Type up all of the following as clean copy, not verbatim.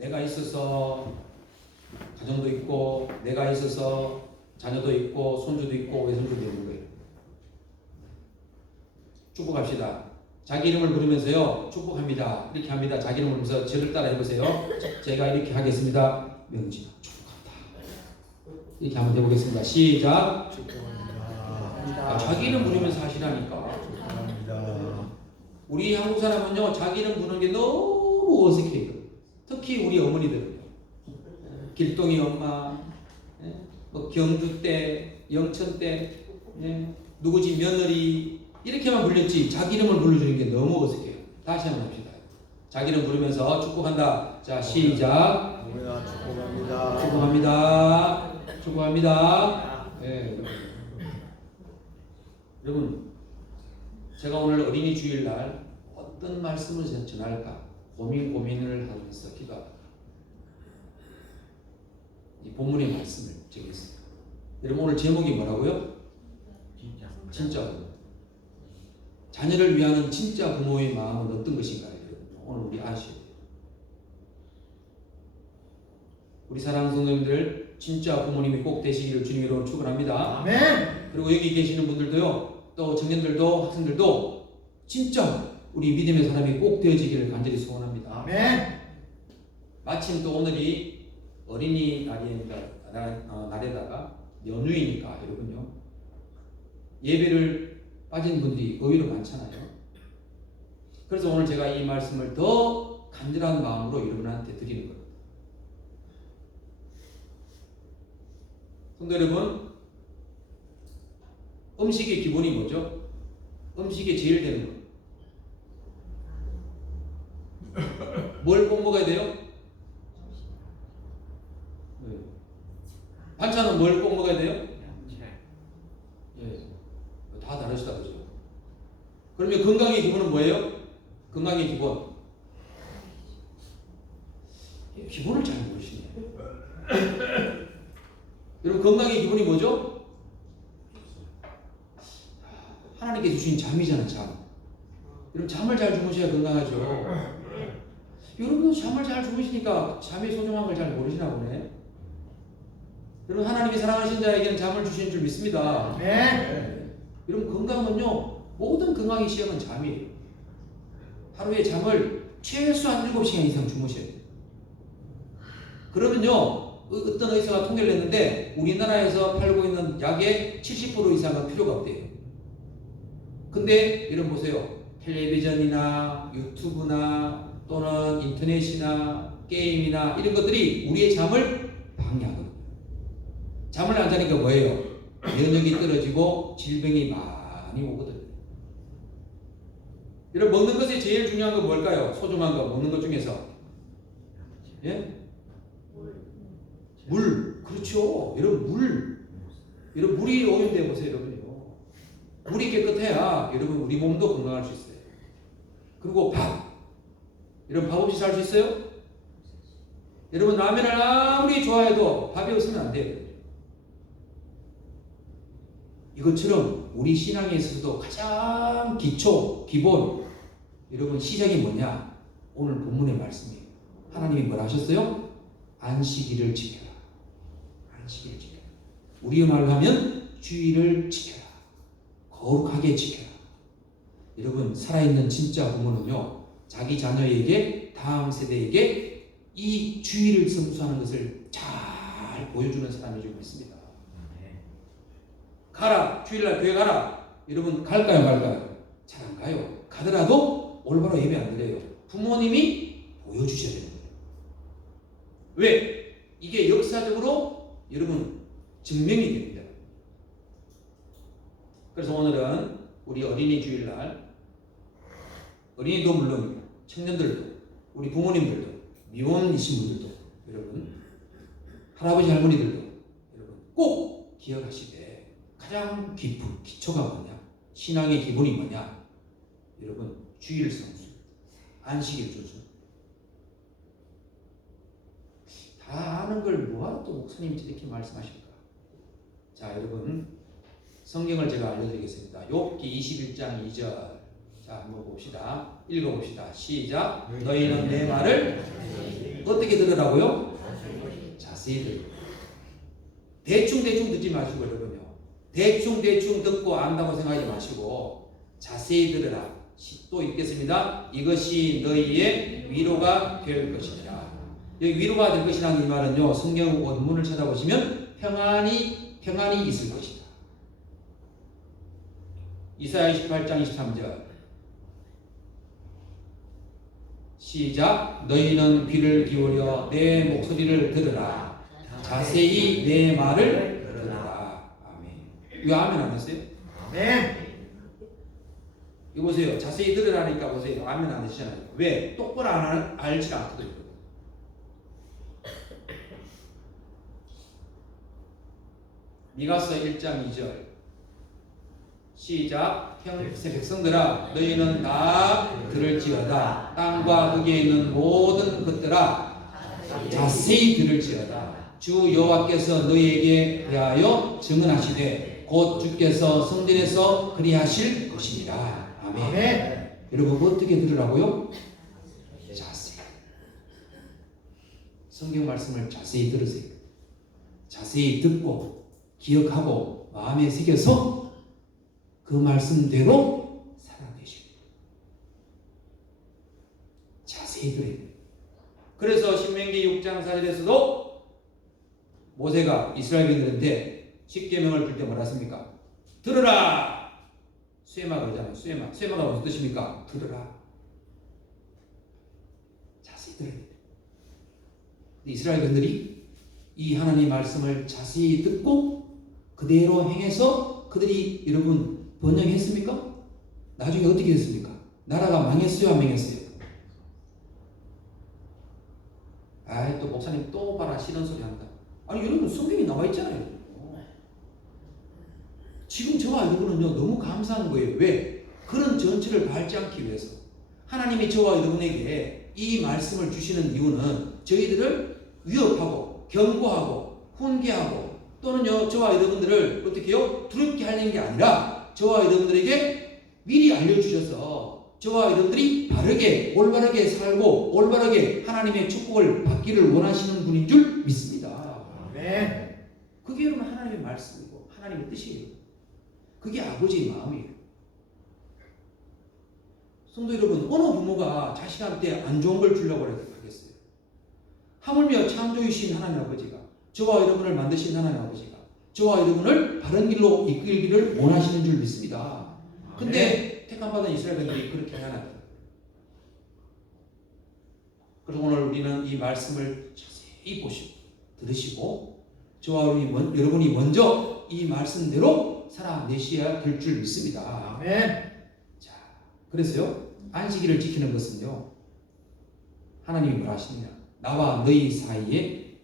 내가 있어서 가정도 있고, 내가 있어서 자녀도 있고, 손주도 있고, 외손주도 있는 거예요. 축복합시다. 자기 이름을 부르면서요, 축복합니다. 이렇게 합니다. 자기 이름을 부르면서 저를 따라 해보세요. 제가 이렇게 하겠습니다. 명진아, 축복한다. 이렇게 한번 해보겠습니다. 시작. 축복합니다. 자기 이름 부르면서 하시라니까. 축복합니다. 우리 한국 사람은요, 자기 이름 부르는 게 너무 어색해요. 특히 우리 어머니들은요. 길동이 엄마, 뭐 경주 때, 영천 때, 누구지 며느리 이렇게만 불렸지 자기 이름을 불러주는 게 너무 어색해요. 다시 한번 합시다. 자기 이름 부르면서 축복한다. 자, 시작. 축복합니다. 축복합니다. 축복합니다. 네. 여러분, 제가 오늘 어린이 주일날 어떤 말씀을 전할까 고민을 하면서 기도합니다. 이 본문의 말씀을 정했습니다. 여러분, 오늘 제목이 뭐라고요? 진짜 부모. 자녀를 위하는 진짜 부모의 마음은 어떤 것인가요? 오늘 우리 아셔야 돼요. 우리 사랑하는 성도님들, 진짜 부모님이 꼭 되시기를 주님으로 축원합니다. 아멘. 그리고 여기 계시는 분들도요, 또 청년들도 학생들도 진짜 우리 믿음의 사람이 꼭 되어지기를 간절히 소원합니다. 아멘. 마침 또 오늘이 어린이날이니까 날에다가 연휴이니까 여러분요, 예배를 빠진 분들이 의외로 많잖아요. 그래서 오늘 제가 이 말씀을 더 간절한 마음으로 여러분한테 드리는 겁니다. 성도 여러분, 음식의 기본이 뭐죠? 음식이 제일 되는 거. 뭘 꼭 먹어야 돼요? 반찬은 뭘 꼭 먹어야 돼요? 다 다르시다, 그죠? 그러면 건강의 기본은 뭐예요? 건강의 기본. 기본을 잘 모르시네요. 여러분, 건강의 기본이 뭐죠? 하나님께서 주신 잠이잖아요, 잠. 여러분, 잠을 잘 주무셔야 건강하죠. 여러분도 잠을 잘 주무시니까 잠의 소중한 걸 잘 모르시나 보네. 여러분, 하나님이 사랑하신 자에게는 잠을 주시는 줄 믿습니다. 네. 여러분, 건강은요, 모든 건강의 시작은 잠이에요. 하루에 잠을 최소한 7시간 이상 주무셔야 돼요. 그러면요, 어떤 의사가 통계를 냈는데 우리나라에서 팔고 있는 약의 70% 이상은 필요가 없대요. 근데 여러분 보세요. 텔레비전이나 유튜브나 또는 인터넷이나 게임이나 이런 것들이 우리의 잠을 방해하거든요. 잠을 안 자니까 뭐예요? 면역이 떨어지고 질병이 많이 오거든요. 여러분, 먹는 것에 제일 중요한 건 뭘까요? 소중한 거, 먹는 것 중에서. 예? 물. 그렇죠. 여러분, 물. 여러분, 물이 오염돼 보세요, 여러분요. 물이 깨끗해야 여러분 우리 몸도 건강할 수 있어요. 그리고 밥. 여러분, 밥 없이 살 수 있어요? 여러분, 라면을 아무리 좋아해도 밥이 없으면 안 돼요. 이것처럼 우리 신앙에 있어서도 가장 기초, 기본, 여러분 시작이 뭐냐? 오늘 본문의 말씀이에요. 하나님이 뭐라 하셨어요? 안식일을 지켜라. 안식일을 지켜라. 우리 말로 하면 주일을 지켜라. 거룩하게 지켜라. 여러분, 살아있는 진짜 부모는요, 자기 자녀에게, 다음 세대에게 이 주일을 성수하는 것을 잘 보여주는 사람이 좀 있습니다. 가라, 주일날 교회 가라. 여러분, 갈까요, 말까요? 잘 안 가요. 가더라도 올바로 예배 안 드려요. 부모님이 보여주셔야 되는 거예요. 왜? 이게 역사적으로 여러분 증명이 됩니다. 그래서 오늘은 우리 어린이 주일날, 어린이도 물론이고 청년들도, 우리 부모님들도, 미혼이신 분들도, 여러분 할아버지 할머니들도 여러분 꼭 기억하시되, 가장 깊은 기초가 뭐냐? 신앙의 기본이 뭐냐? 여러분, 주일 성수, 안식일 준수. 다 아는 걸 뭐하러 또 목사님이 이렇게 말씀하실까? 자, 여러분, 성경을 제가 알려드리겠습니다. 욥기 21장 2절. 자, 한번 봅시다. 읽어봅시다. 시작. 너희는 내 말을 어떻게 들으라고요? 자세히 들으라. 대충 듣지 마시고 여러분요. 대충 듣고 안다고 생각하지 마시고 자세히 들으라. 또 읽겠습니다. 이것이 너희의 위로가 될 것이니라. 여기 위로가 될 것이라는 이 말은요. 성경 원문을 찾아보시면 평안이 있을 것이다. 이사야 28장 23절 시작. 너희는 귀를 기울여 내 목소리를 들으라. 자세히 내 말을 들으라. 아멘. 왜 아멘 안 했어요? 아멘. 이거 보세요. 자세히 들으라니까 보세요. 아멘 안 했잖아요. 왜? 똑바로 알지 않거든요. 미가서 1장 2절 시작. 백성들아 너희는 다 들을지어다. 땅과 거기에 있는 모든 것들아 자세히 들을지어다. 주 여호와께서 너희에게 대하여 증언하시되 곧 주께서 성전에서 그리하실 것입니다. 아멘. 아멘. 여러분 어떻게 들으라고요? 자세히. 성경 말씀을 자세히 들으세요. 자세히 듣고 기억하고 마음에 새겨서 그 말씀대로 살아내십니다. 자세히 들어야 돼요. 그래서 신명기 6장 4절에서도 모세가 이스라엘인들한테 십계명을 줄 때 뭐라 했습니까? 들으라! 쇠마 그러잖아요. 쇠마가 무슨 뜻입니까? 들으라. 자세히 들어야 돼요. 이스라엘인들이 이 하나님의 말씀을 자세히 듣고 그대로 행해서 그들이 여러분 번영했습니까? 나중에 어떻게 됐습니까? 나라가 망했어요? 안 망했어요? 아이 또 목사님 또 봐라 싫은 소리 한다. 아니 여러분 성경이 나와 있잖아요. 지금 저와 여러분은요 너무 감사한 거예요. 왜? 그런 전체를 밟지 않기 위해서 하나님이 저와 여러분에게 이 말씀을 주시는 이유는 저희들을 위협하고 경고하고 훈계하고 또는요 저와 여러분들을 어떻게 해요? 두렵게 하는 게 아니라 저와 여러분들에게 미리 알려주셔서 저와 여러분들이 바르게 올바르게 살고 올바르게 하나님의 축복을 받기를 원하시는 분인 줄 믿습니다. 아멘. 그게 여러분 하나님의 말씀이고 하나님의 뜻이에요. 그게 아버지의 마음이에요. 성도 여러분, 어느 부모가 자식한테 안 좋은 걸 주려고 하겠어요? 하물며 창조이신 하나님 아버지가 저와 여러분을 만드신 하나님 아버지가 저와 여러분을 바른 길로 이끌기를 원하시는 줄 믿습니다. 근데 택함받은 이스라엘인들이 그렇게 하나요. 그래서 오늘 우리는 이 말씀을 자세히 보시고 들으시고 저와 여러분이 먼저 이 말씀대로 살아내셔야 될 줄 믿습니다. 아멘. 자, 그래서요 안식일을 지키는 것은요 하나님이 뭐라 하시느냐? 나와 너희 사이에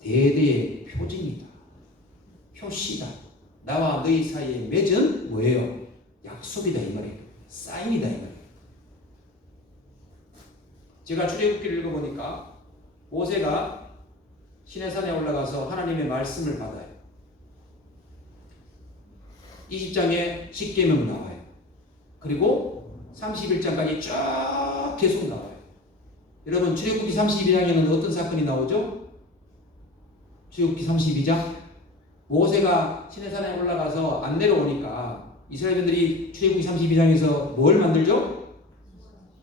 대대의 표징이다. 표시다. 나와 너희 사이에 맺은 뭐예요? 약속이다 이 말이에요. 사인이다 이 말이에요. 제가 출애굽기를 읽어보니까 모세가 시내산에 올라가서 하나님의 말씀을 받아요. 20장에 십계명 나와요. 그리고 31장까지 쫙 계속 나와요. 여러분 출애굽기 32장에는 어떤 사건이 나오죠? 출애굽기 32장 모세가 시내산에 올라가서 안 내려오니까 이스라엘인들이 출애굽기 32장에서 뭘 만들죠?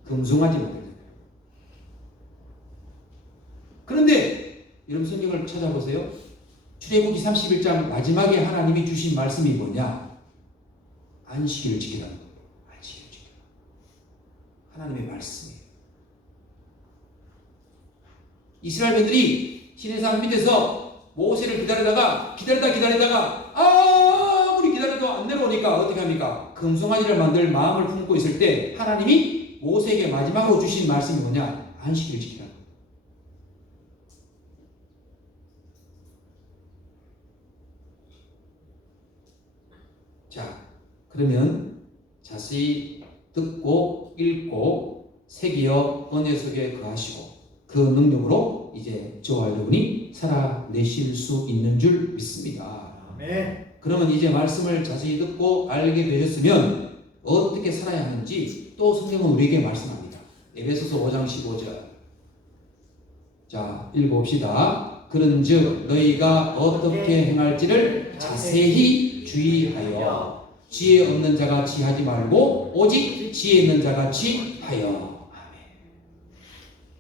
금송아지 만들죠. 그런데 여러분 성경을 찾아보세요. 출애굽기 31장 마지막에 하나님이 주신 말씀이 뭐냐? 안식일을 지키라는 거예요. 안식일을 지키라. 하나님의 말씀이에요. 이스라엘인들이 시내산 밑에서 모세를 기다리다가 아무리 기다려도 안 내려오니까 어떻게 합니까? 금송아지를 만들 마음을 품고 있을 때 하나님이 모세에게 마지막으로 주신 말씀이 뭐냐? 안식일을 지키라. 자, 그러면 자세히 듣고 읽고 새기어 은혜 속에 거하시고 그 능력으로 이제 저와 여러분이 살아내실 수 있는 줄 믿습니다. 아멘. 그러면 이제 말씀을 자세히 듣고 알게 되셨으면 어떻게 살아야 하는지 또 성경은 우리에게 말씀합니다. 에베소서 5장 15절 자, 읽어봅시다. 그런즉 너희가 어떻게 행할지를 자세히 주의하여 지혜 없는 자같이 하지 말고 오직 지혜 있는 자같이 하여.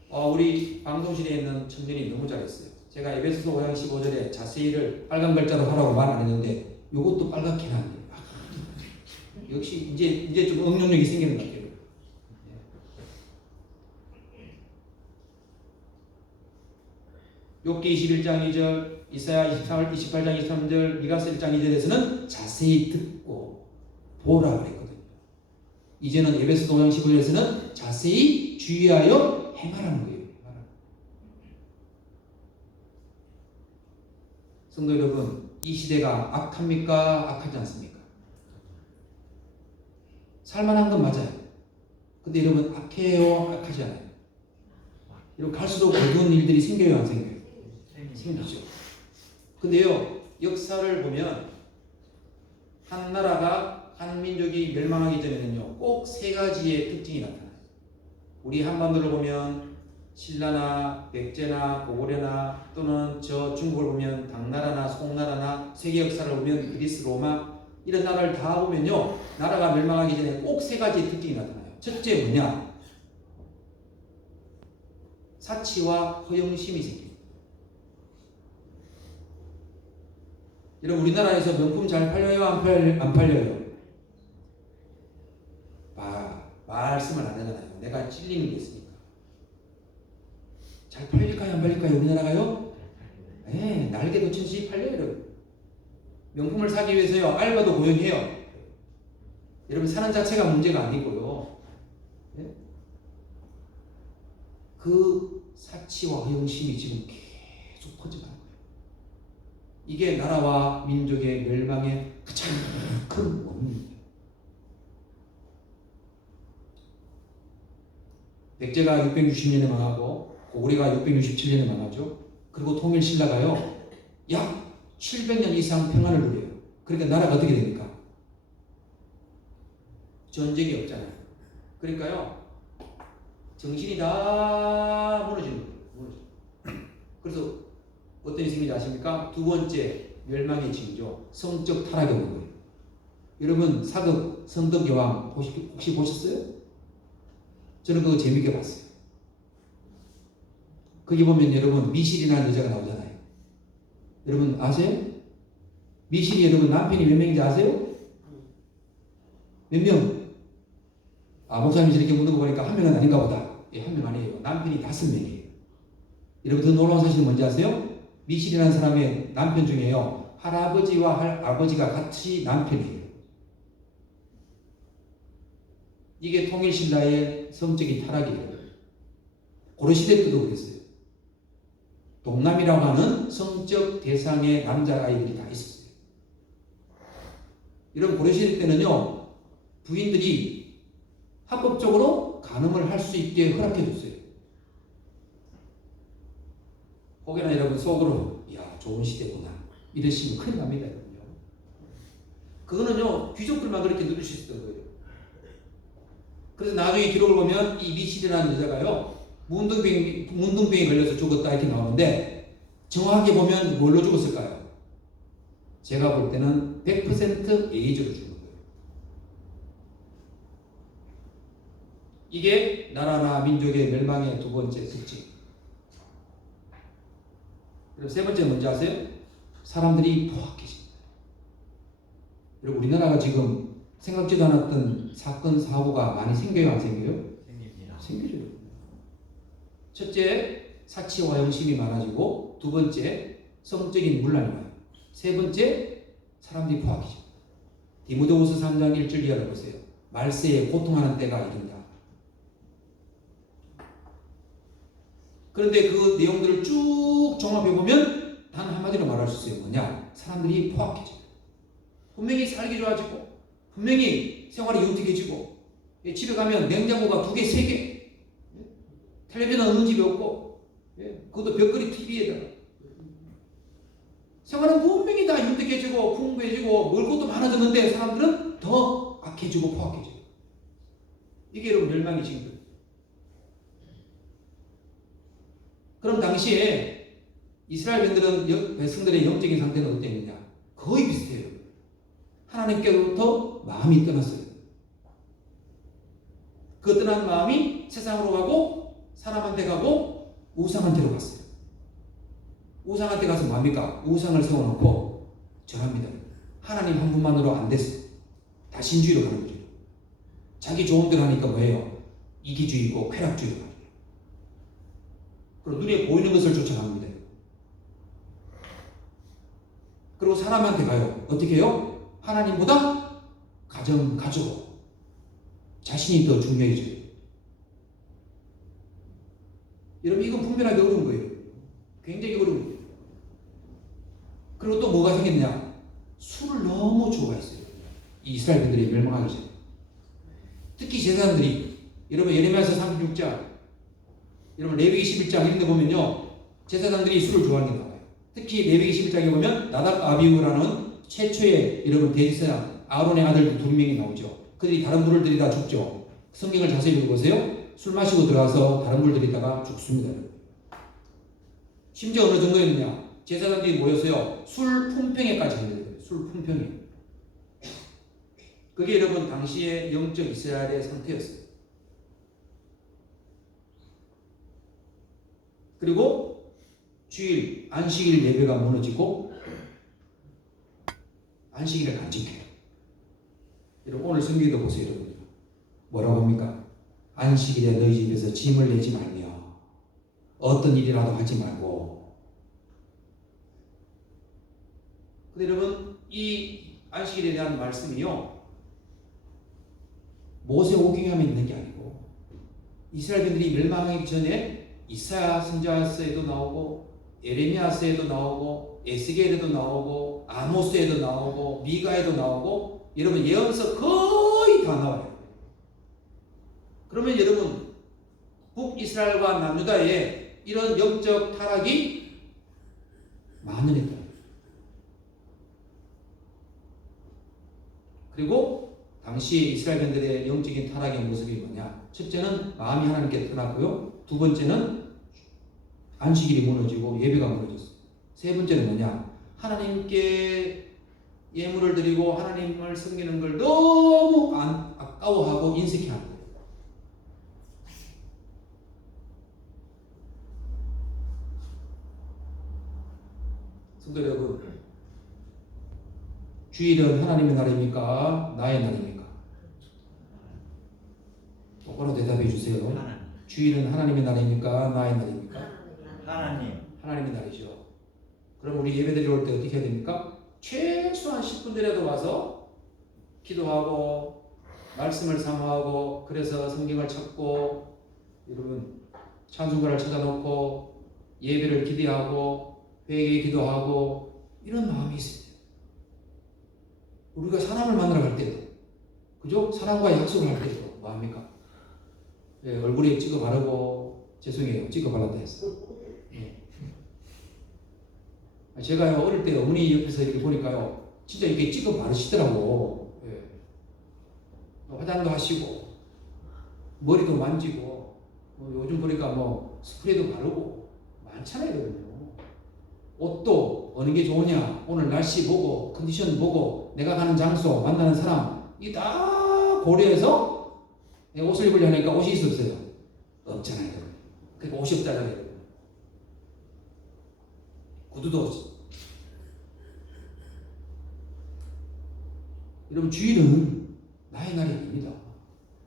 우리 방송실에 있는 청년이 너무 잘했어요. 제가 에베소서 5장 15절에 자세히를 빨간 글자로 하라고 말 안 했는데 이것도 빨갛게 하네요. 역시 이제 좀 응용력이 생기는 것 같아요. 욥기 21장 2절, 이사야 28장 23절, 미가서 1장 2절에서는 자세히 듣고 보라 그랬거든요. 이제는 에베소서 5장 15절에서는 자세히 주의하여 행하라는 거예요. 성도 여러분, 이 시대가 악합니까? 악하지 않습니까? 살만한 건 맞아요. 근데 여러분, 악해요? 악하지 않아요? 여러분, 갈수록 어두운 일들이 생겨요? 안 생겨요? 생기죠. 근데요, 역사를 보면 한 나라가, 한 민족이 멸망하기 전에는요, 꼭 세 가지의 특징이 나타나요. 우리 한반도를 보면 신라나 백제나 고구려나 또는 저 중국을 보면 당나라나 송나라나 세계 역사를 보면 그리스 로마 이런 나라를 다 보면요, 나라가 멸망하기 전에 꼭 세 가지의 특징이 나타나요. 첫째 뭐냐? 사치와 허영심이 생깁니다. 여러분, 우리나라에서 명품 잘 팔려요? 안 팔려요? 말씀을 안 하잖아요. 내가 찔리는 게 있으니까. 잘 팔릴까요? 안 팔릴까요? 우리나라가요? 네, 날개 돋친 듯이 팔려요. 여러분. 명품을 사기 위해서요, 알바도 고용해요. 여러분, 사는 자체가 문제가 아니고요. 네? 그 사치와 허영심이 지금 계속 퍼져가는 거예요. 이게 나라와 민족의 멸망의 가장 큰 원인입니다. 백제가 660년에 망하고 고구려가 667년에 망하죠. 그리고 통일신라가요, 약 700년 이상 평안을 누려요. 그러니까 나라가 어떻게 됩니까? 전쟁이 없잖아요. 그러니까요, 정신이 다 무너지는 거예요. 그래서 어떤 일이 생기지 아십니까? 두 번째 멸망의 징조, 성적 타락이 오는 거예요. 여러분, 사극 성덕여왕 혹시 보셨어요? 저는 그거 재밌게 봤어요. 거기 보면 여러분, 미실이라는 여자가 나오잖아요. 여러분 아세요? 미실이 여러분 남편이 몇 명인지 아세요? 몇 명? 목사님이 저렇게 묻는 거 보니까 한 명은 아닌가 보다. 예, 한 명 아니에요. 남편이 5명이에요. 여러분, 더 놀라운 사실은 뭔지 아세요? 미실이라는 사람의 남편 중에요, 할아버지와 할아버지가 같이 남편이에요. 이게 통일신라의 성적인 타락이에요. 고려시대 때도 그랬어요. 동남이라고 하는 성적 대상의 남자아이들이 다 있었어요. 이런 고려시대 때는요, 부인들이 합법적으로 간음을 할 수 있게 허락해 줬어요. 혹여나 여러분 속으로, 야, 좋은 시대구나 이러시면 큰일 납니다. 여러분요. 그거는요, 귀족들만 그렇게 누릴 수 있었던 거예요. 그래서 나중에 기록을 보면 이 미실이라는 여자가요, 문둥병에 걸려서 죽었다 이렇게 나오는데, 정확하게 보면 뭘로 죽었을까요? 제가 볼 때는 100% 에이즈로 죽은 거예요. 이게 나라나 민족의 멸망의 두 번째 특징. 그리고 세 번째는 뭔지 아세요? 사람들이 포악해집니다. 여러분, 우리나라가 지금 생각지도 않았던 사건, 사고가 많이 생겨요? 안 생겨요? 생깁니다. 생기죠. 첫째, 사치와 영심이 많아지고, 두 번째, 성적인 문란이 많아요. 세 번째, 사람들이 포악해져. 디모데후서 3장 1절 이하를 보세요. 말세에 고통하는 때가 이른다. 그런데 그 내용들을 쭉 종합해보면 단 한마디로 말할 수 있어요. 뭐냐? 사람들이 포악해져. 분명히 살기 좋아지고, 분명히 생활이 윤택해지고, 집에 가면 냉장고가 2개, 3개, 텔레비전 어느 집에 없고, 그것도 벽걸이 TV에다가. 생활은 분명히 다 윤택해지고 풍부해지고 먹을 것도 많아졌는데 사람들은 더 악해지고 포악해져요. 이게 여러분 멸망의 징조. 그럼 당시에 이스라엘 백성들의 영적인 상태는 어땠느냐? 거의 비슷해요. 하나님께로부터 마음이 떠났어요. 그 떠난 마음이 세상으로 가고 사람한테 가고 우상한테로 갔어요. 우상한테 가서 뭡니까? 우상을 세워놓고 절합니다. 하나님 한 분만으로 안 됐어요. 다 신주의로 가는 거죠. 자기 좋은 대로 하니까 뭐예요? 이기주의고 쾌락주의로 가요. 그리고 눈에 보이는 것을 쫓아갑니다. 그리고 사람한테 가요. 어떻게 해요? 하나님보다 가정, 가족, 자신이 더 중요해져요. 여러분 이건 분별하기 어려운 거예요. 굉장히 어려운 거예요. 그리고 또 뭐가 생겼냐? 술을 너무 좋아했어요. 이 이스라엘들이 멸망하기 전에. 특히 제사장들이 여러분 예레미야서 36장 여러분 레위기 11장 이런 데 보면요. 제사장들이 술을 좋아하는 게 나와요. 특히 레위기 11장에 보면 나답 아비후라는 최초의 여러분 대제사장 아론의 아들 2명이 나오죠. 그들이 다른 불을 들이다 죽죠. 성경을 자세히 읽어보세요. 술 마시고 들어가서 다른 불 들이다가 죽습니다. 심지어 어느 정도였느냐? 제사장들이 모였어요. 술 품평회까지 합니다. 술 품평회. 그게 여러분 당시의 영적 이스라엘의 상태였어요. 그리고 주일 안식일 예배가 무너지고 안식일을 간직해요. 여러분 오늘 성경도 보세요. 여러분 뭐라고 합니까? 안식일에 너희 집에서 짐을 내지 말며 어떤 일이라도 하지 말고. 근데 여러분 이 안식일에 대한 말씀이요 모세오경에 있는 게 아니고 이스라엘인들이 멸망하기 전에 이사야 선지자서에도 나오고 예레미야서에도 나오고 에스겔에도 나오고 아모스에도 나오고 미가에도 나오고 여러분 예언서 거의 다 나와요. 그러면 여러분 북이스라엘과 남유다에 이런 영적 타락이 많으니까. 그리고 당시 이스라엘인들의 영적인 타락의 모습이 뭐냐? 첫째는 마음이 하나님께 떠났고요. 두 번째는 안식일이 무너지고 예배가 무너졌어요. 세 번째는 뭐냐? 하나님께 예물을 드리고 하나님을 섬기는 걸 너무 아까워하고 인색해하는 거예요. 성도 여러분, 주일은 하나님의 날입니까? 나의 날입니까? 똑바로 대답해 주세요. 하나님. 주일은 하나님의 날입니까? 나의 날입니까? 하나님. 하나님의 날이죠. 그럼 우리 예배 드리러 올 때 어떻게 해야 됩니까? 최소한 10분 전에도 와서 기도하고 말씀을 사모하고 그래서 성경을 찾고 여러분 찬송가를 찾아놓고 예배를 기대하고 회개 기도하고 이런 마음이 있습니다. 우리가 사람을 만나러 갈 때도 그죠? 사람과의 약속을 할 때도 뭐합니까? 예, 얼굴에 찍어 바르고 죄송해요. 찍어 발랐다 했어. 예. 제가요 어릴 때 어머니 옆에서 이렇게 보니까요 진짜 이렇게 찍어 바르시더라고. 예. 화장도 하시고 머리도 만지고 요즘 보니까 뭐 스프레이도 바르고 많잖아요. 옷도 어느 게 좋으냐 오늘 날씨 보고 컨디션 보고 내가 가는 장소 만나는 사람 이 다 고려해서 옷을 입으려니까 옷이 있어 없어요? 없잖아요. 그러니까 옷이 없잖아요. 구두도 없어. 여러분 주일은 나의 날이 아닙니다.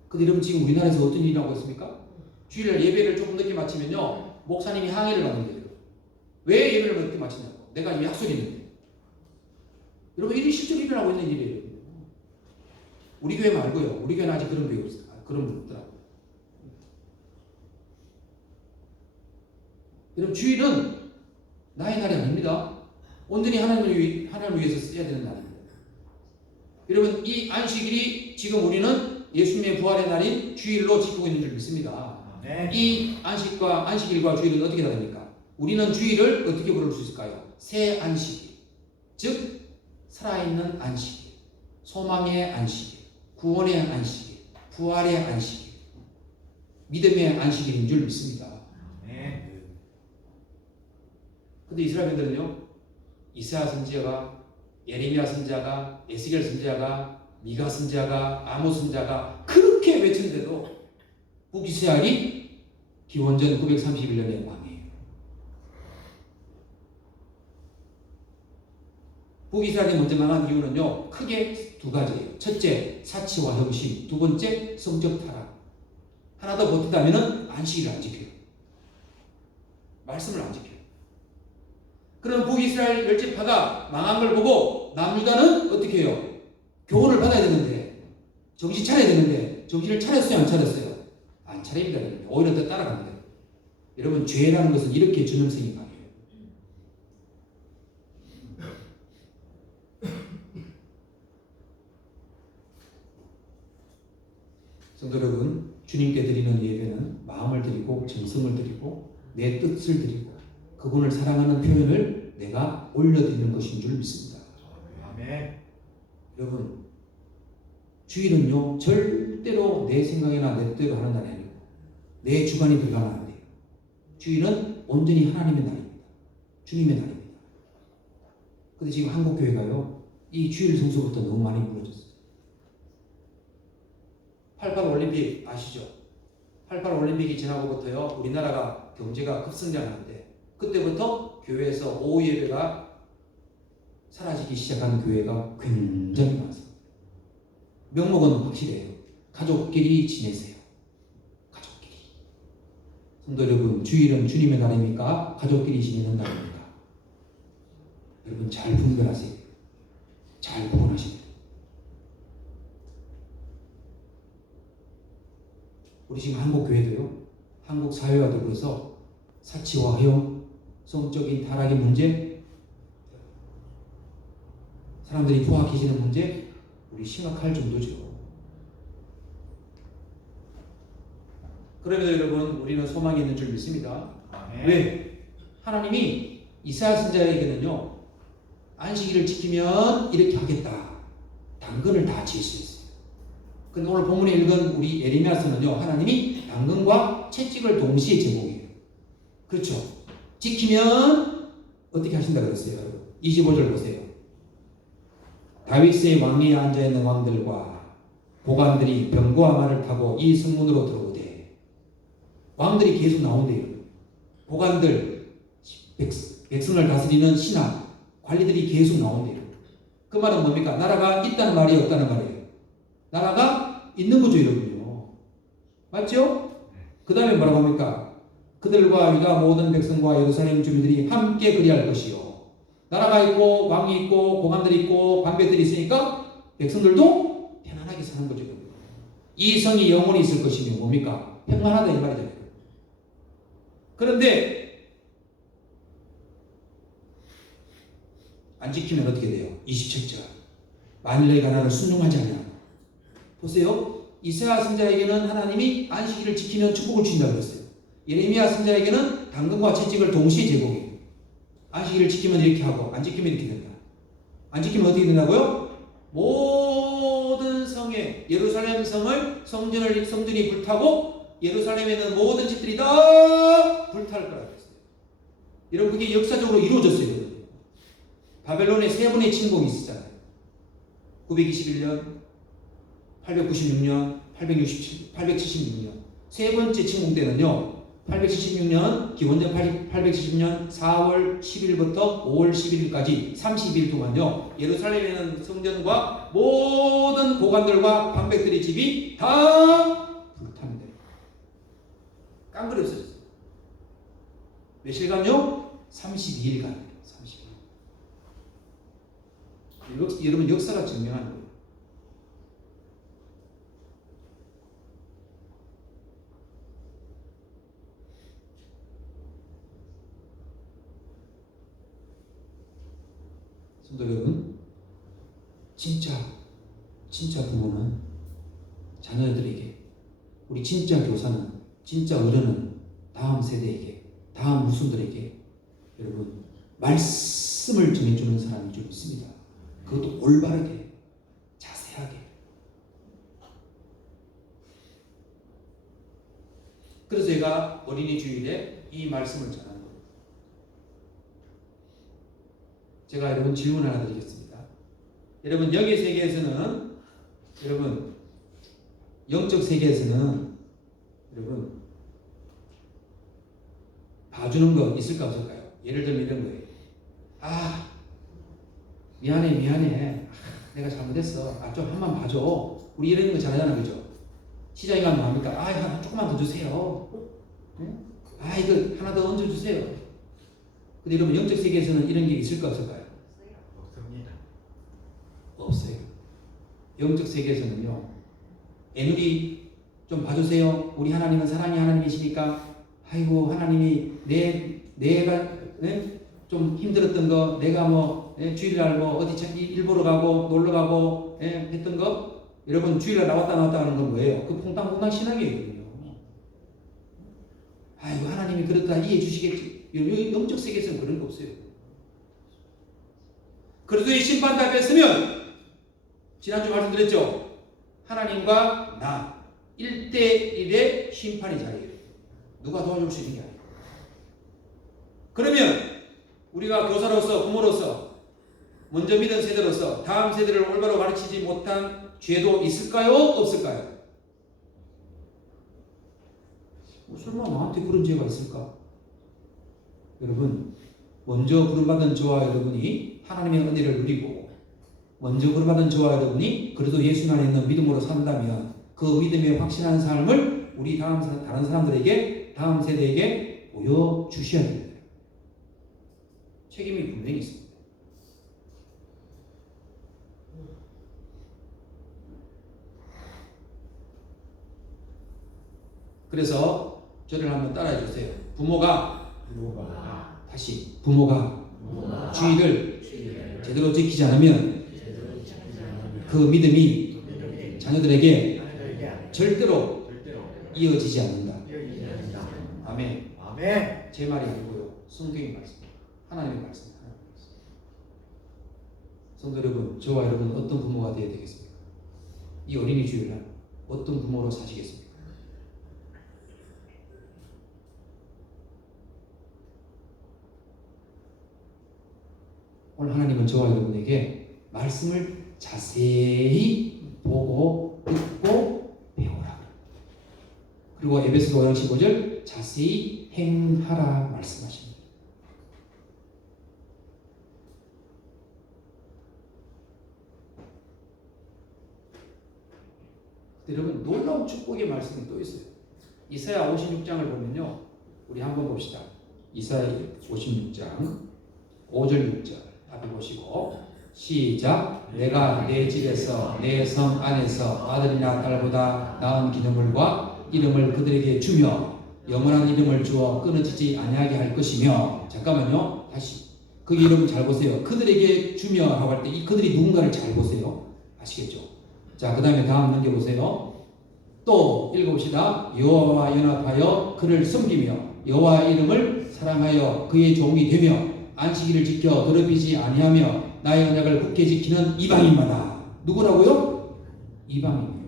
근데 여러분 지금 우리나라에서 어떤 일이 하고 있습니까? 주일날 예배를 조금 늦게 마치면요 목사님이 항의를 받는 거예요. 왜 예배를 늦게 마치냐고. 내가 약속이 있는데. 여러분 일이 실제로 일어나고 있는 일이에요. 우리 교회 말고요. 우리 교회는 아직 그런 교회 없어요. 그런 분 없더라고요. 여러분 주일은 나의 날이 아닙니다. 온전히 하나님을 위해서 써야 되는 날입니다. 여러분 이 안식일이 지금 우리는 예수님의 부활의 날인 주일로 지키고 있는 줄 믿습니다. 네. 이 안식일과 주일은 어떻게 다릅니까? 우리는 주일을 어떻게 부를 수 있을까요? 새 안식일, 즉 살아있는 안식일, 소망의 안식일, 구원의 안식일, 부활의 안식일, 믿음의 안식일인 줄 믿습니다. 네. 근데 이스라엘 백성들은요, 이사야 선지자가, 예레미야 선지자가, 에스겔 선지자가, 미가 선지자가, 아모스 선지자가 그렇게 외쳤는데도 북이스라엘이 기원전 931년에 왕이에요. 북이스라엘이 먼저 망한 이유는요, 크게 두 가지예요. 첫째, 사치와 형식. 두 번째, 성적 타락. 하나 더 버티다면은 안식일을 안 지켜요. 말씀을 안 지켜요. 그럼 북이스라엘 멸지파가 망한 걸 보고 남유다는 어떻게 해요? 교훈을 받아야 되는데, 정신 차려야 되는데, 정신을 차렸어요, 안 차렸어요? 안 차립니다. 오히려 더 따라갑니다. 여러분, 죄라는 것은 이렇게 전염성이 강해요. 성도 여러분, 주님께 드리는 예배는 마음을 드리고 정성을 드리고 내 뜻을 드리고 그분을 사랑하는 표현을 내가 올려드리는 것인 줄 믿습니다. 아멘. 여러분, 주일은요 절대로 내 생각이나 내 뜻대로 하는 날이 아니고 내 주관이 들어가면 안 돼요. 주일은 온전히 하나님의 날입니다. 주님의 날입니다. 근데 지금 한국교회가요 이 주일 성수부터 너무 많이 무너졌어요. 88 올림픽 아시죠? 88 올림픽이 지나고부터요 우리나라가 경제가 급성장하는데 그때부터 교회에서 오후 예배가 사라지기 시작한 교회가 굉장히 많습니다. 명목은 확실해요. 가족끼리 지내세요. 가족끼리. 성도 여러분, 주일은 주님의 날입니까? 가족끼리 지내는 날입니까? 여러분 잘 분별하세요. 잘 구분하십니다. 우리 지금 한국 교회도요, 한국 사회와 더불어서 사치와 허용, 성적인 타락의 문제, 사람들이 포악해지는 문제, 우리 심각할 정도죠. 그러면서 여러분, 우리는 소망이 있는 줄 믿습니다. 아멘. 왜? 하나님이 이사야 선지자에게는요, 안식일을 지키면 이렇게 하겠다. 당근을 다 지을 수 있어요. 근데 오늘 본문에 읽은 우리 예레미야서는요, 하나님이 당근과 채찍을 동시에 제공해요. 그렇죠? 지키면 어떻게 하신다 그랬어요? 25절 보세요. 다윗의 왕위에 앉아있는 왕들과 보관들이 병거와 말을 타고 이 성문으로 들어오되, 왕들이 계속 나온대요. 보관들, 백성을 다스리는 신하, 관리들이 계속 나온대요. 그 말은 뭡니까? 나라가 있다는 말이 없다는 말이에요. 나라가 있는 거죠, 여러분요. 맞죠? 그 다음에 뭐라고 합니까? 그들과 유다 모든 백성과 예루살렘 주민들이 함께 그리할 것이요. 나라가 있고 왕이 있고 고관들이 있고 방배들이 있으니까 백성들도 편안하게 사는 거죠. 이 성이 영원히 있을 것이면 뭡니까? 평안하다 이 말이잖아요. 그런데 안 지키면 어떻게 돼요? 27절. 만일 너희가 나를 순종하지 않냐. 보세요. 이사야 선지자에게는 하나님이 안식일을 지키는 축복을 주신다고 그랬어요. 예레미야 선지자에게는 당근과 채찍을 동시에 제공해요. 안식일을 지키면 이렇게 하고 안 지키면 이렇게 된다. 안 지키면 어떻게 된다고요? 모든 성에 예루살렘 성을 성전이 불타고 예루살렘에 있는 모든 집들이 다 불탈 거라고 했어요. 여러분 그게 역사적으로 이루어졌어요. 바벨론의 세 번의 침공이 있었잖아요. 921년 896년, 876년 세 번째 침공 때는요 876년 기원전 870년 4월 10일부터 5월 11일까지 30일 동안요 예루살렘에는 성전과 모든 고관들과 방백들의 집이 다 불탑니다. 깡그리 없어졌어요. 며칠간요? 32일간. 32일. 여러분 역사가 증명하는 거예요. 성도 여러분, 진짜 부모는 자녀들에게, 우리 진짜 교사는, 진짜 어른은 다음 세대에게, 다음 후손들에게 여러분 말씀을 전해주는 사람인 줄 믿습니다. 그것도 올바르게, 자세하게. 그래서 제가 어린이 주일에 이 말씀을 전하는 거예요. 제가 여러분 질문 하나 드리겠습니다. 여러분 영의 세계에서는 여러분 영적 세계에서는 여러분 봐주는 거 있을까 없을까요? 예를 들면 이런 거예요. 아 미안해. 내가 잘못했어. 좀 한 번 봐줘. 우리 이러는 거 잘하잖아, 그죠? 시장에 가면 합니까? 조금만 더 주세요. 응? 이거 하나 더 얹어 주세요. 근데 여러분 영적 세계에서는 이런 게 있을까 없을까요? 없습니다. 없어요. 영적 세계에서는요. 애누리 좀 봐주세요. 우리 하나님은 사랑의 하나님이시니까 아이고 하나님이 내가 좀 힘들었던 거 내가 주일날 어디 일 보러 가고 놀러 가고 했던 거 여러분 주일날 나왔다 하는 건 뭐예요? 그 퐁당퐁당 신앙이에요. 아이고 하나님이 그렇다 이해해 주시겠지. 영적 세계에서는 그런 거 없어요. 그리스도의 심판대 앞에 서면 지난주 말씀드렸죠. 하나님과 나 1대1의 심판의 자리예요. 누가 도와줄 수 있는 게 아니에요. 그러면 우리가 교사로서 부모로서 먼저 믿은 세대로서 다음 세대를 올바로 가르치지 못한 죄도 있을까요? 없을까요? 설마 나한테 그런 죄가 있을까? 여러분 먼저 부름받은 저와 여러분이 하나님의 은혜를 누리고 먼저 부름받은 저와 여러분이 그래도 예수 안에 있는 믿음으로 산다면 그 믿음의 확신한 삶을 우리 다른 사람들에게 다음 세대에게 보여주셔야 됩니다. 책임이 분명히 있습니다. 그래서 저를 한번 따라해 주세요. 부모가 주의를 제대로 지키지 않으면 그 믿음이 자녀들에게 절대로 이어지지 않는다. 아멘. 제 말이 아니고요. 성경의 말씀, 하나님의 말씀. 성도 여러분, 저와 여러분 어떤 부모가 되어야 되겠습니까? 이 어린이 주일날 어떤 부모로 사시겠습니까? 오늘 하나님은 저와 여러분에게 말씀을 자세히 보고 듣고 배우라. 그리고 에베소서 5장 15절 자세히 행하라 말씀하십니다. 여러분 놀라운 축복의 말씀이 또 있어요. 이사야 56장을 보면요. 우리 한번 봅시다. 이사야 56장 5절 6절 앞에 보시고 시작. 내가 내 집에서 내 성 안에서 아들이나 딸보다 나은 기념물과 이름을 그들에게 주며 영원한 이름을 주어 끊어지지 아니하게 할 것이며. 잠깐만요. 다시 그 이름 잘 보세요. 그들에게 주며 라고 할 때 이 그들이 누군가를 잘 보세요. 아시겠죠? 자, 그 다음에 다음 넘겨보세요. 또 읽어봅시다. 여호와와 연합하여 그를 섬기며 여호와 이름을 사랑하여 그의 종이 되며 안식일을 지켜 더럽히지 아니하며 나의 언약을 굳게 지키는 이방인마다. 누구라고요? 이방인이에요.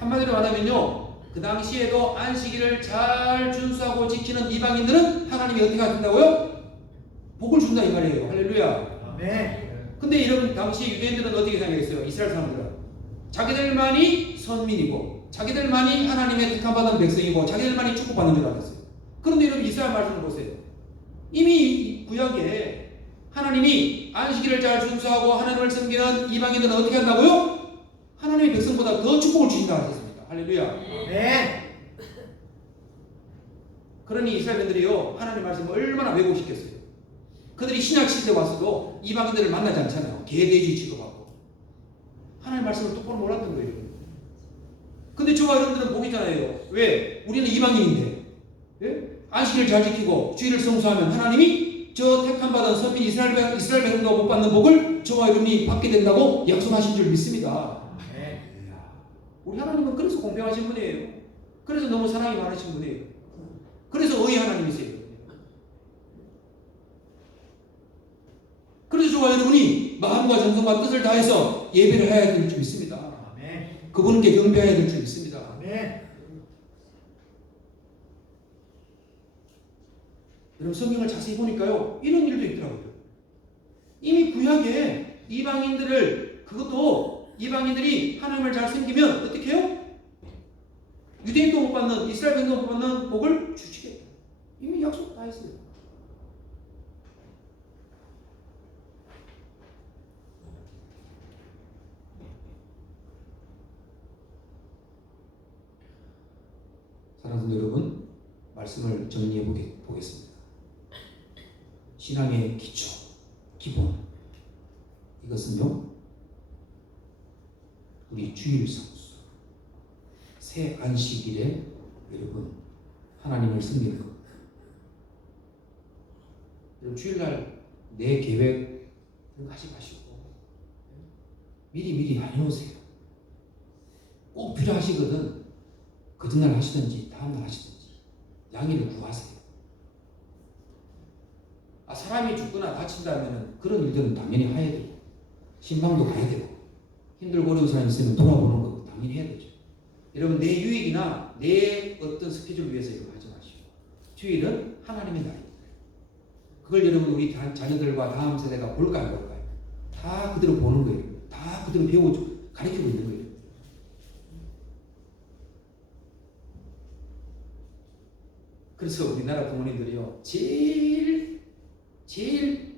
한마디로 말하면요, 그 당시에도 안식일을 잘 준수하고 지키는 이방인들은 하나님이 어떻게 하신다고요? 복을 준다 이 말이에요. 할렐루야. 아멘. 근데 이런 당시 유대인들은 어떻게 생각했어요? 이스라엘 사람들은 자기들만이 선민이고 자기들만이 하나님의 택함받은 백성이고 자기들만이 축복받는 줄 알았어요. 그런데 여러분 이스라엘 말씀을 보세요. 이미 구약에 하나님이 안식일을 잘 준수하고 하나님을 섬기는 이방인들은 어떻게 한다고요? 하나님의 백성보다 더 축복을 주신다 하셨습니다. 할렐루야. 네. 그러니 이스라엘인들이요 하나님 말씀을 얼마나 왜곡시켰어요. 그들이 신약 시대에 왔어도 이방인들을 만나지 않잖아요. 개돼지 취급하고 하나님 말씀을 똑바로 몰랐던 거예요. 근데 저와 여러분들은 복이잖아요. 왜? 우리는 이방인인데 안식일을 잘 지키고 주일을 성수하면 하나님이 저 택함받은 선민 이스라엘 백성과 못 받는 복을 저와 여러분이 받게 된다고 약속하신 줄 믿습니다. 우리 하나님은 그래서 공평하신 분이에요. 그래서 너무 사랑이 많으신 분이에요. 그래서 의의 하나님이세요. 그래서 저와 여러분이 마음과 정성과 뜻을 다해서 예배를 해야 될 줄 믿습니다. 그분께 경배해야 될 줄 믿습니다. 。 습니다. 。 아멘. 。 네. 。 네. 。 네. 。 네. 。 네. 。 네. 。 네. 。 네. 。 네. 。 네. 。 네. 。 네. 。 네. 。 네. 。 네. 。 네. 그분께 경배해야 될 줄 믿습니다. 여러분 성경을 자세히 보니까요 이런 일도 있더라고요. 이미 구약에 이방인들이 하나님을 잘 섬기면 어떻게 해요? 유대인도 못 받는, 이스라엘인도 못 받는 복을 주시겠다. 이미 약속 다 했어요. 사랑하는 여러분, 말씀을 정리해 보겠습니다. 신앙의 기초, 기본, 이것은요 우리 주일 성수, 새 안식일에 여러분 하나님을 섬기는 것. 여러분 주일날 내 계획 하지 마시고 미리 해놓으세요. 꼭 필요하시거든. 그전날 하시든지 다음날 하시든지 양해를 구하세요. 사람이 죽거나 다친다면 그런 일들은 당연히 해야 되고 신방도 가야 되고 힘들고 어려운 사람이 있으면 돌아보는 것도 당연히 해야 되죠. 여러분 내 유익이나 내 어떤 스케줄을 위해서 이거 하지 마시고 주일은 하나님의 날입니다. 그걸 여러분 우리 자녀들과 다음 세대가 볼까요? 안 볼까요? 다 그대로 보는 거예요. 다 그대로 배우고 가르치고 있는 거예요. 그래서 우리나라 부모님들이요 제일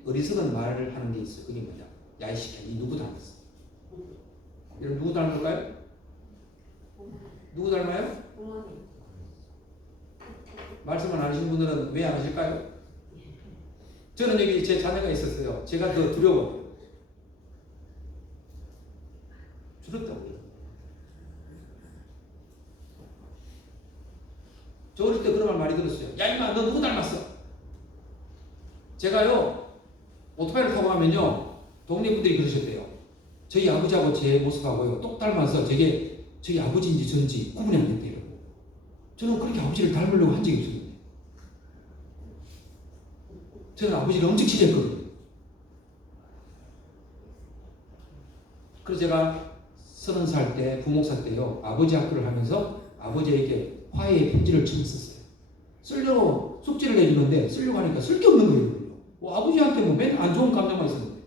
어리석은 말을 하는 게 있어요. 그게 뭐냐? 야 이 새끼야 니 누구 닮았어? 여러분 누구 닮을까요? 누구 닮아요? 부모님. 말씀을 안 하시는 분들은 왜 안 하실까요? 저는 여기 제 자녀가 있었어요. 제가 더 두려워요. 두렵다고요. 저 어릴 때 그런 말 많이 들었어요. 야 임마 너 누구 닮았어? 제가요 오토바이를 타고 가면요 동네 분들이 그러셨대요. 저희 아버지하고 제 모습하고요 똑 닮아서 저희 아버지인지 전지 구분이 안 된대요. 저는 그렇게 아버지를 닮으려고 한 적이 없었는데 저는 아버지를 엄청 싫어했거든요. 그래서 제가 30살 때 부목사 때요 아버지 학교를 하면서 아버지에게 화해의 편지를 처음 썼어요. 쓰려고 숙제를 내주는데 쓰려고 하니까 쓸 게 없는 거예요. 아버지한테 뭐 맨날 안 좋은 감정만 있었는데.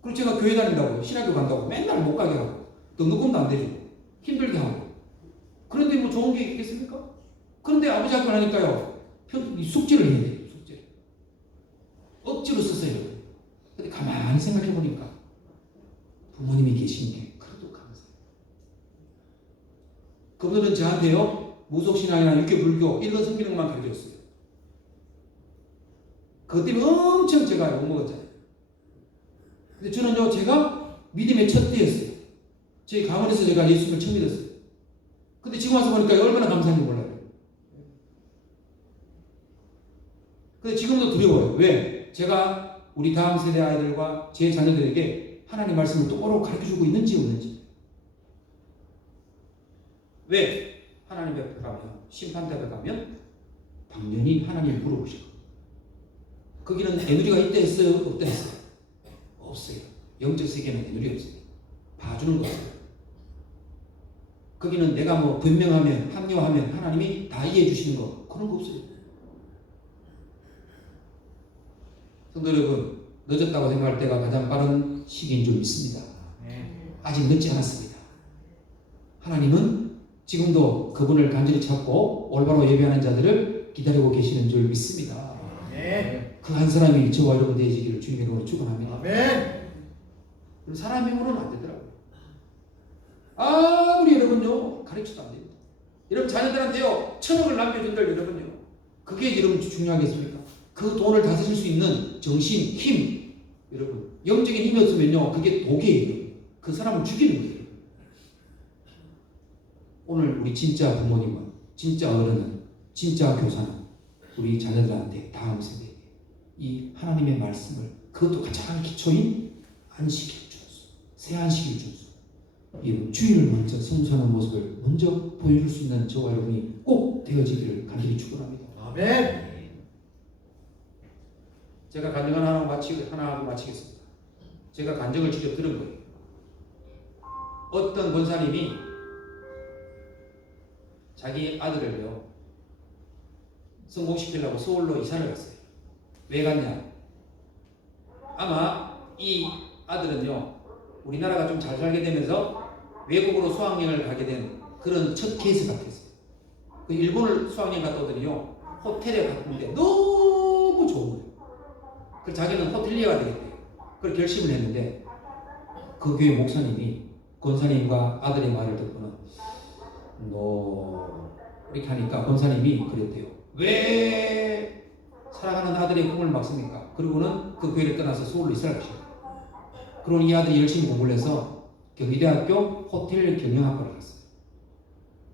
그리고 제가 교회 다닌다고 신학교 간다고 맨날 못 가게 하고 등록금도 안 대주고 힘들게 하고 그런데 뭐 좋은 게 있겠습니까? 그런데 아버지 학교 하니까요 숙제를 해야 돼요. 숙제를 억지로 썼어요. 근데 가만히 생각해 보니까 부모님이 계신 게 그래도 감사해요. 그분들은 저한테요 무속신앙이나 육교불교 이런 섬기는 것만 가르쳐줬어요. 그것 때문에 엄청 제가 욕먹었잖아요. 근데 저는요 제가 믿음의 첫 때였어요. 저희 가문에서 제가 예수님을 처음 믿었어요. 근데 지금 와서 보니까 얼마나 감사한지 몰라요. 근데 지금도 두려워요. 왜? 제가 우리 다음 세대 아이들과 제 자녀들에게 하나님 말씀을 똑바로 가르쳐주고 있는지 없는지. 왜? 하나님 앞에 가면 심판대 앞에 가면 당연히 하나님 물어보시고 거기는 애누리가 있다 했어요? 없다 했어요? 없어요. 영적 세계는 애누리 없어요. 봐주는 거예요. 거기는 내가 뭐 변명하면 합리화하면 하나님이 다 이해해 주시는 거 그런 거 없어요. 성도 여러분 늦었다고 생각할 때가 가장 빠른 시기인 줄 믿습니다. 아직 늦지 않았습니다. 하나님은 지금도 그분을 간절히 찾고 올바로 예배하는 자들을 기다리고 계시는 줄 믿습니다. 그 한 사람이 저와 여러분 되시기를 주님의 이름으로 축원합니다. 아멘. 사람의 힘으로는 안 되더라고요. 아무리 여러분요 가르쳐도 안 됩니다. 여러분 자녀들한테요 1,000억을 남겨준들 여러분요 그게 여러분 중요하겠습니까? 그 돈을 다스릴 수 있는 정신, 힘 여러분 영적인 힘이 없으면요 그게 독이에요. 그 사람을 죽이는 거예요. 오늘 우리 진짜 부모님은 진짜 어른은 진짜 교사는 우리 자녀들한테 다음 세대에게 이 하나님의 말씀을 그것도 가장 기초인 안식일 준수, 새 안식일 준수 이 주일을 먼저 성수하는 모습을 먼저 보여줄 수 있는 저와 여러분이 꼭 되어지기를 간절히 축원합니다. 아멘. 제가 간증을 하나 하고 마치겠습니다. 제가 간증을 직접 들은 거예요. 어떤 권사님이 자기 아들을요 성공시키려고 서울로 이사를 갔어요. 왜 갔냐? 아마 이 아들은요, 우리나라가 좀 잘 살게 되면서 외국으로 수학여행을 가게 된 그런 첫 케이스 같았어요. 그 일본을 수학여행 갔다 오더니요, 호텔에 갔는데 너무 좋은 거예요. 그래서 자기는 호텔리어가 되겠대요. 그걸 결심을 했는데 그 교회 목사님이 권사님과 아들의 말을 듣고는 너 이렇게 하니까 권사님이 그랬대요. 왜 사랑하는 아들의 꿈을 막습니까? 그리고는 그 교회를 떠나서 서울로 이사를 가셔요. 그리고 이 아들이 열심히 공부를 해서 경희대학교 호텔 경영학과를 갔어요.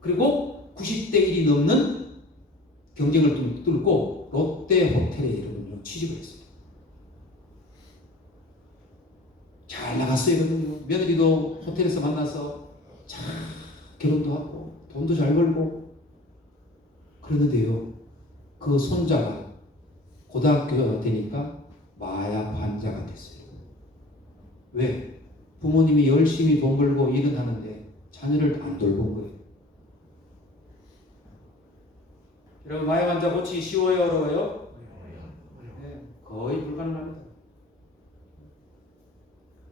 그리고 90대 1이 넘는 경쟁을 뚫고 롯데 호텔에 여러분요 취직을 했어요. 잘 나갔어요. 며느리도 호텔에서 만나서 참 결혼도 하고 돈도 잘 벌고 그러는데요, 그 손자가 고등학교가 되니까 마약 환자가 됐어요. 왜? 부모님이 열심히 돈 벌고 일은 하는데 자녀를 안 돌본 거예요. 여러분, 마약 환자 고치기 쉬워요, 어려워요? 네, 거의 불가능합니다.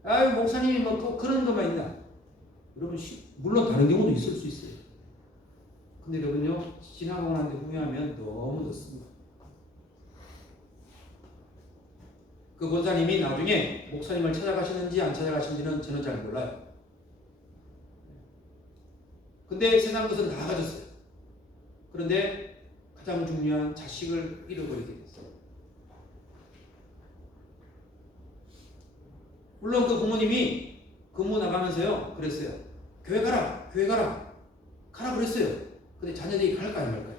아유, 목사님이 뭐 또 그런 것만 있나? 여러분, 물론 다른 경우도 있을 수 있어요. 근데 여러분요, 지나고 나는데 후회하면 너무 늦습니다. 그 권사님이 나중에 목사님을 찾아가시는지 안 찾아가시는지는 저는 잘 몰라요. 근데 세상 것은 다 가졌어요. 그런데 가장 중요한 자식을 잃어버리게 됐어요. 물론 그 부모님이 근무 나가면서요 그랬어요. 교회 가라, 교회 가라, 가라 그랬어요. 근데 자녀들이 갈까요, 말까요?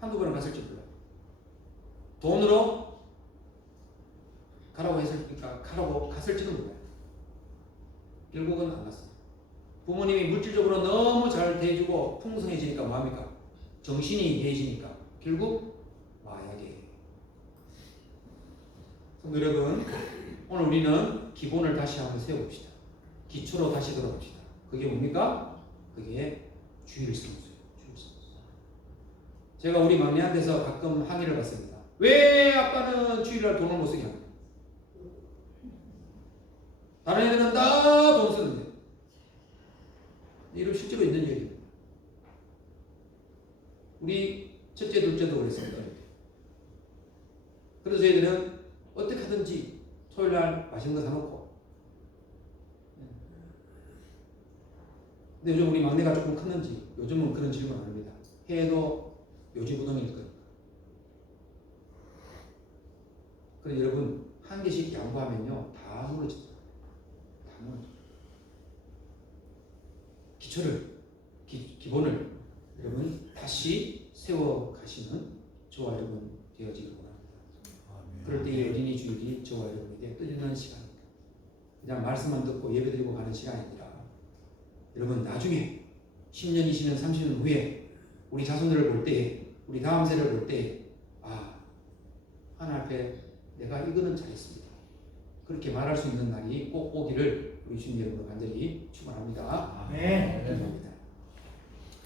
한두 번은 갔을지 몰라요. 돈으로 가라고 했으니까 가라고 갔을지도 몰라요. 결국은 안 갔어요. 부모님이 물질적으로 너무 잘 대해주고 풍성해지니까 뭐합니까? 정신이 해지니까 결국 마약에. 성도 여러분, 오늘 우리는 기본을 다시 한번 세워봅시다. 기초로 다시 돌아봅시다. 그게 뭡니까? 그게 주일성수예요. 주일성수. 제가 우리 막내한테서 가끔 항의를 받습니다. 왜 아빠는 주일날 돈을 못 쓰게 합니까? 다른 애들은 다 돈 쓰는데. 이런 실제로 있는 얘기입니다. 우리 첫째, 둘째도 그랬습니다. 그래서 저희들은 어떻게 하든지 토요일날 맛있는 거 사놓고. 근데 요즘 우리 막내가 조금 컸는지 요즘은 그런 질문 안 합니다. 해도 요지부동일 거니까. 그래서 여러분, 한 개씩 양보하면요 다 무너집니다. 다 무너집니다. 기본을 여러분 다시 세워가시는 저와 여러분 되어지길 원합니다. 그럴 때 이 어린이 주일이 저와 여러분에게 끌리는 시간입니다. 그냥 말씀만 듣고 예배드리고 가는 시간이 아니라 여러분 나중에 10년, 20년, 30년 후에 우리 자손들을 볼 때, 우리 다음 세대를 볼 때, 아, 하나님 앞에 내가 이거는 잘했습니다. 그렇게 말할 수 있는 날이 꼭 오기를 우리 주님 여러분 간절히 축원합니다. 아멘.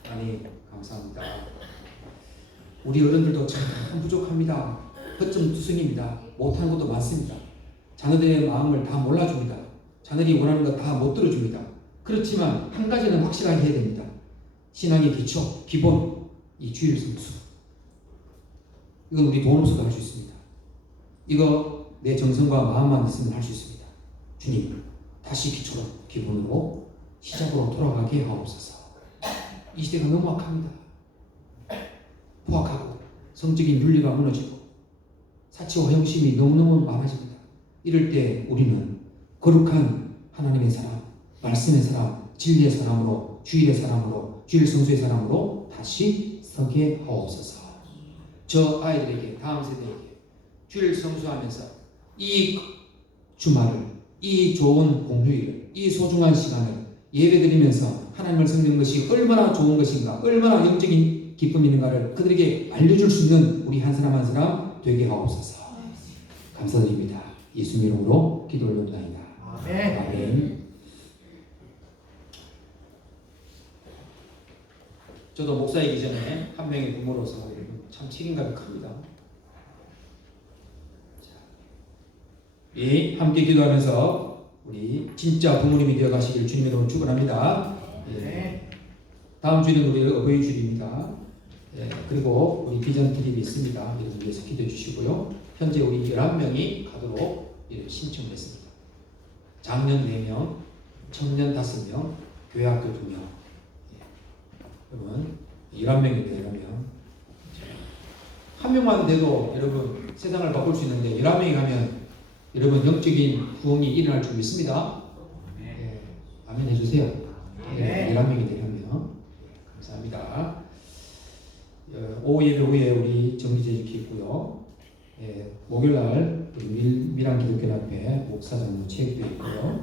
하나님 감사합니다. 우리 어른들도 참 부족합니다. 허점투성입니다. 못하는 것도 많습니다. 자녀들의 마음을 다 몰라줍니다. 자녀들이 원하는 거 다 못 들어줍니다. 그렇지만 한 가지는 확실하게 해야 됩니다. 신앙의 기초, 기본, 이 주일 성수. 이건 우리 돈 없어도 할 수 있습니다. 이거 내 정성과 마음만 있으면 할 수 있습니다. 주님, 다시 기초로, 기본으로, 시작으로 돌아가게 하옵소서. 이 시대가 너무 악합니다. 포악하고 성적인 윤리가 무너지고 사치와 허영심이 너무너무 많아집니다. 이럴 때 우리는 거룩한 하나님의 사람, 말씀의 사람, 진리의 사람으로, 주일의 사람으로, 주일 성수의 사람으로 다시 서게 하옵소서. 저 아이들에게, 다음 세대에게 주일 성수하면서 이 주말을, 이 좋은 공휴일을, 이 소중한 시간을 예배드리면서 하나님을 섬기는 것이 얼마나 좋은 것인가, 얼마나 영적인 기쁨이 있는가를 그들에게 알려줄 수 있는 우리 한 사람 한 사람 되게 하옵소서. 감사드립니다. 예수님 이름으로 기도 올려드립니다. 아멘. 아멘. 저도 목사이기 전에 한 명의 부모로서 참 책임감이 큽니다. 우리 함께 기도하면서 우리 진짜 부모님이 되어 가시길 주님의 이름으로 축원합니다. 예. 다음 주에는 우리 어버이 주일입니다. 예. 그리고 우리 비전 드립이 있습니다. 여러분 위해서 기도해 주시고요. 현재 우리 11명이 가도록 신청을 했습니다. 장년 4명, 청년 5명, 교회학교 2명. 여러분 11명입니다. 11명. 한 명만 돼도 여러분 세상을 바꿀 수 있는데 11명이 가면 여러분 영적인 부흥이 일어날 줄 믿습니다. 네. 아멘 해주세요. 네. 11명이 되려면 감사합니다. 오후 예배 후에 우리 정기제주기 있고요. 목요일날 밀양 기독교연합회 목사장로 체육도 있고요.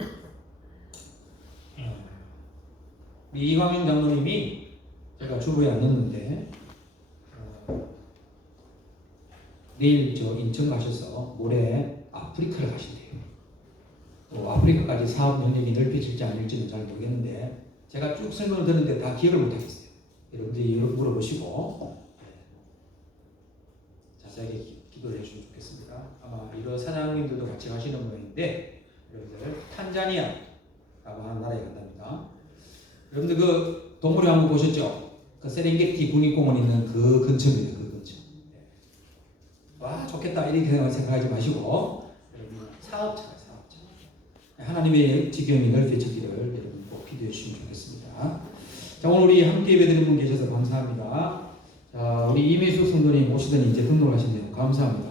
우리 이광현 장로님이 제가 주보에 안 넣었는데 내일 저 인천 가셔서 모레 아프리카를 가신대요. 아프리카까지 사업 영역이 넓혀질지 아닐지는 잘 모르겠는데 제가 쭉 설명을 듣는데 다 기억을 못하겠어요. 여러분들이 물어보시고 자세하게 기도를 해주시면 좋겠습니다. 아마 이런 사장님들도 같이 가시는 모양인데 여러분들 탄자니아라고 하는 나라에 간답니다. 여러분들 그 동물의 왕국 보셨죠? 그 세렝게티 국립공원 있는 그 근처입니다. 그 근처. 와 좋겠다 이렇게 생각하지 마시고 여러분 사업자 하나님의 지경이 넓혀지기를 여러분 꼭 기도해 주시면 좋겠습니다. 자 오늘 우리 함께 예배드리는 분 계셔서 감사합니다. 자 우리 이미수 성도님 오시더니 이제 등록하신대요. 감사합니다.